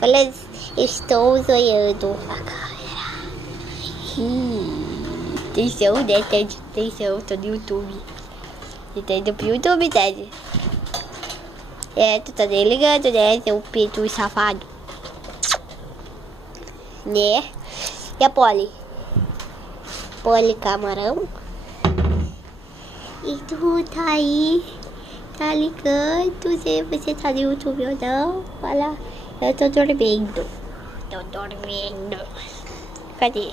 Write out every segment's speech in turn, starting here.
Olha, estou sonhando a câmera. Atenção, né, Ted? Atenção, tô no YouTube. Você tá indo pro YouTube, Ted? É, tu tá nem ligando, né, seu pinto safado? Né? E a Polly? Polly Camarão? E tu tá aí? Tá ligando se você tá no YouTube ou não? Fala, eu tô dormindo. Tô dormindo. Cadê?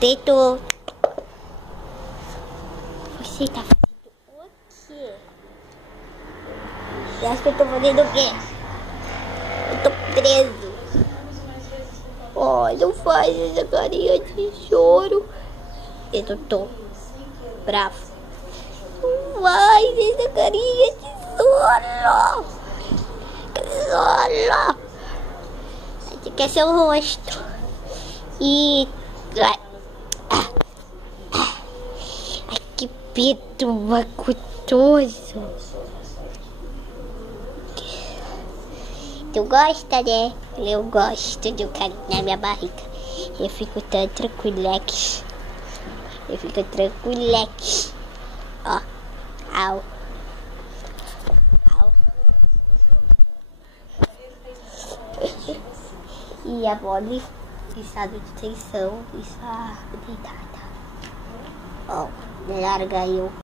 Teto. Você tá fazendo o quê? Você acha que eu tô fazendo o quê? Eu tô preso. Oh, não faz essa carinha de choro. Eu tô bravo. Não faz essa carinha de choro. Choro. Você quer seu rosto. E... Ai, que peito macutoso. Tu gosta, né? Eu gosto de um carinho na minha barriga. Eu fico tão tranquilex. Eu fico tranquilex. Ó. Au. Au. E a Polly em estado de tensão está deitada. Ó, larga eu.